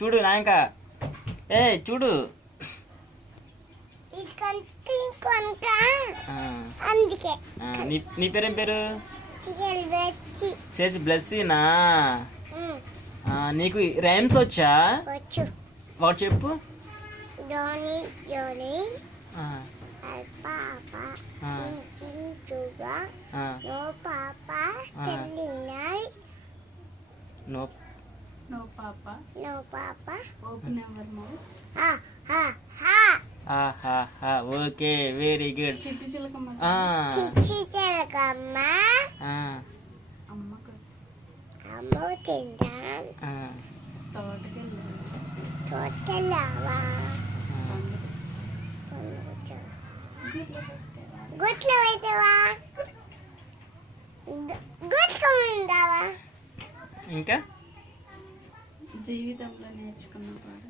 చూడు నాయక ఏ చూడు అందుకే నీ పేరేం పేరు చేసి బ్లెస్సీనా నీకు రైమ్స్ వచ్చా వాడు చెప్పు జోని జోని papa no papa no No papa. No papa. Open our mouth. Ha ha ha. Ha ha ha. Okay, very good. Chitti chilakama. Chitti chilakama. Amma ko. Amma tindan. Totalawa. Gutlo aitava. Gutlo undava. ఇంకా జీవితంలో నేర్చుకున్న పాట